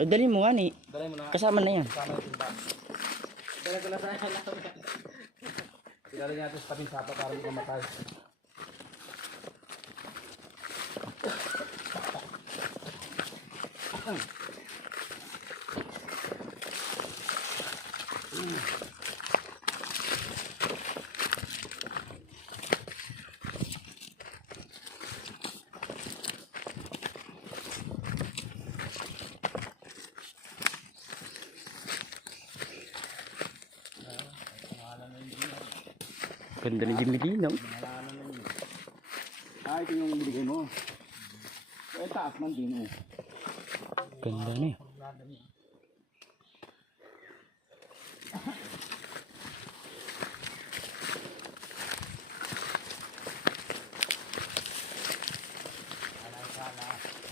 Dali mo nga ni. Dali mo na. Kasama na yan. Kasama yung timba. Dali ko na sa akin. Dali natin sa taping sapa para hindi ka matay. Ganda ni Jimmy Linaw. Ito yung binigay mo. Ay, taas man din. Ganda na eh.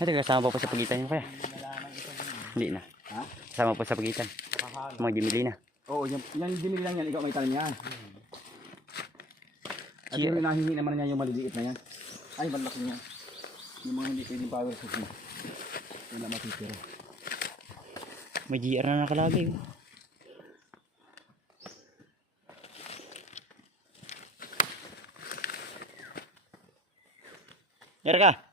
Ito kasama pa sa pagitan nyo kaya? Hindi na. Ha? Kasama pa sa pagitan. Mga Jimmy Lina. Oo, yung binigay lang yan. Ikaw may talim yan. At yung nahihingi naman niya yung maliliit na yan. Ay, malaki niya. Yung mga hindi pwedeng power source na. Yun na matitira. May GR na nakalagay. Yara ka!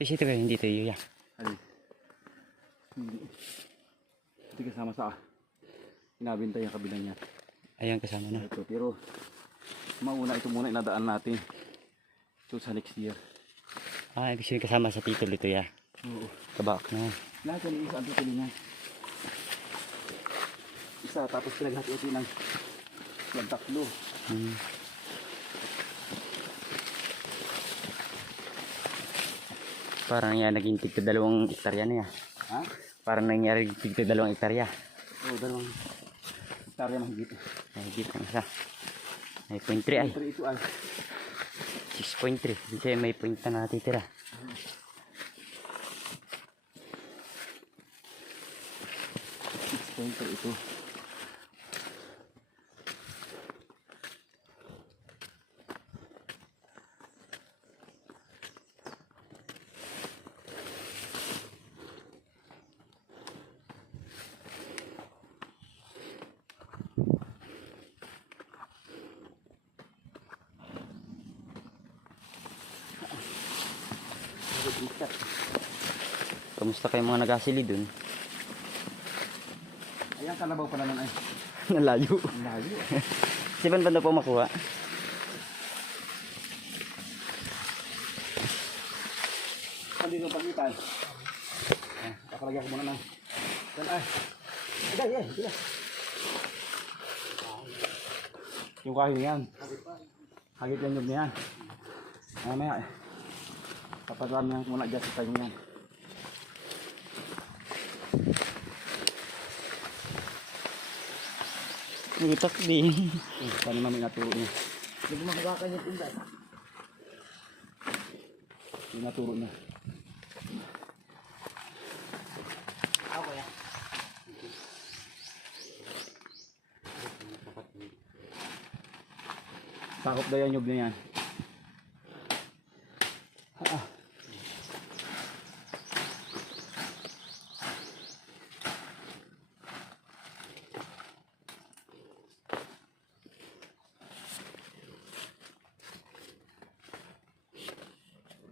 Kasi ito kayo, hindi ito yuya. Ay. Hindi. Hindi kasama sa inabintay ang kabila niya. Ayan, kasama na. Ito, pero mauna ito muna inadaan natin. So sa next year. Ah, ibig sabihin kasama sa titulo ito ya. Oo. Kabak na. Lahat yan isa ang titulo niya. Isa, tapos pinaghati-hati ng tatlo. Parang yan, naging tigto 2 hektarya na ya. Ha? Parang nangyari tigto 2 hektarya. Oo, 2 hektarya mahigit. Mahigit ang isa. May 0.3 ay. Ito ay 6.3. Kasi may point na natitira. ito. Kamusta kayo mga nagasili dun? Ayan, kalabaw pala nun ay. Nalayo. Layo. Sipan banda po makuha? Hindi nung pagkitay. Kakalagyan ko muna ng. Yan ay. Ay. Yung kahoy yan. Hagit yan yung yan. Mamaya eh. Papadami yan muna dyan sa tayo yan. Ngitak din. Paano namin naturo niya? Hindi mo makakakan yung tinda. Yung naturo niya. Ako ya. Sakop na yan yung na yan.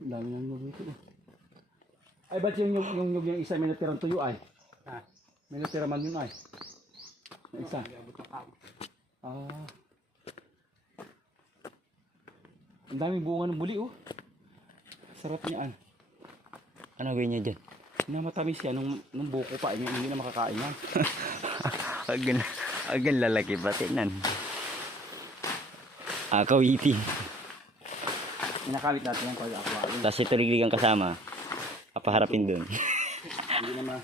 Dami ng nyug dito. Ay, Ay, ba't yung nyug yung isa may natirang tuyo ay? Ha? May natira man yun ay. Yung isa. Abot ng tao. Ah. Ang daming bunga ng buli oh. Sarap niyan. Ano gawin niya dyan? Na matamis yan nung buko pa. Hindi na makakain yan. Agan lalaki pa. Tingnan. Kawiti. Inakamit natin yan pag aquarium. Tapos ito ligligang kasama. Papaharapin dun. Hindi naman.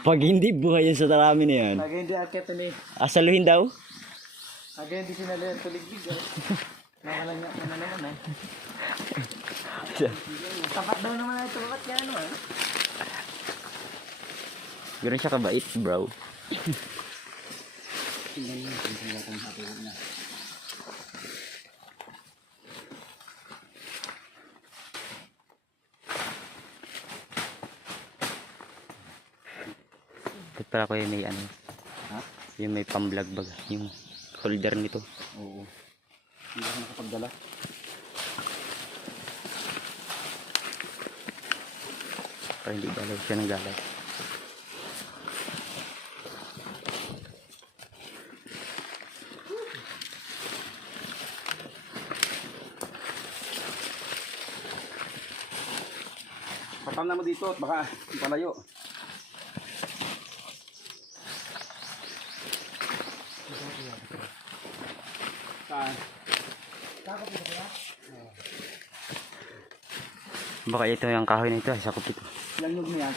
Pag hindi, buhay yan sa tarami na yan. Lagi hindi akit ni. Asaluhin daw? Lagi hindi sinali ang tuligbig. Nakalang niya na naman eh. Tapat daw naman ito. Bakit kaya ano eh? Ganun siya kabait, bro. Tingnan niyo kung hatulo niya. Ba't pala ko yung may ano? Ha? Yung may pamblog baga. Yung holder nito. Oo. Hindi ako nakapagdala. Para hindi galaw siya ng galaw. Patam na mo dito at baka palayo. Saan? Baka ito yung kahoy na ito. Sakop ito. Ilang nyug na yan?